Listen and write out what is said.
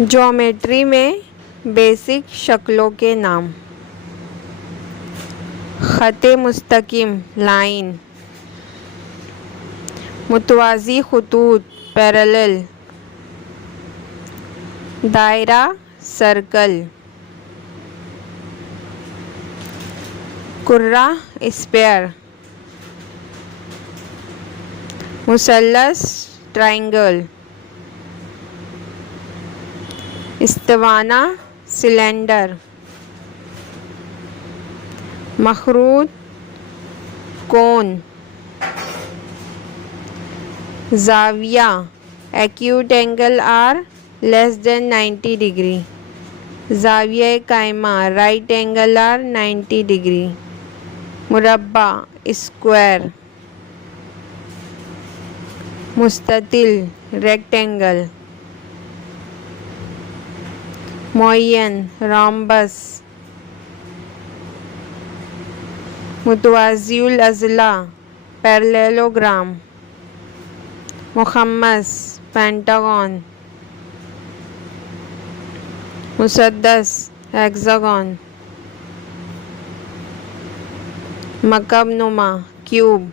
Geometry में basic शक्लों के नाम। ख़त मुस्तकीम लाइन, मुतवाज़ी खतूत पैरेलल, दायरा सर्कल, कुर्रा स्क्वायर, मुसल्लस ट्रायंगल, इस्तिवाना सिलेंडर, मखरूत कोन, ज़ाविया acute angle are less than 90 degree, ज़ाविया कायमा राइट एंगल आर 90 डिग्री, मुरब्बा स्क्वायर, मुस्ततिल रेक्टेंगल, मुअय्यन रोम्बस, मुतवाज़िउल अज़ला पैरेललोग्राम, मुखम्मस पेंटागन, मुसद्दस हेक्सागन, मकबनुमा क्यूब।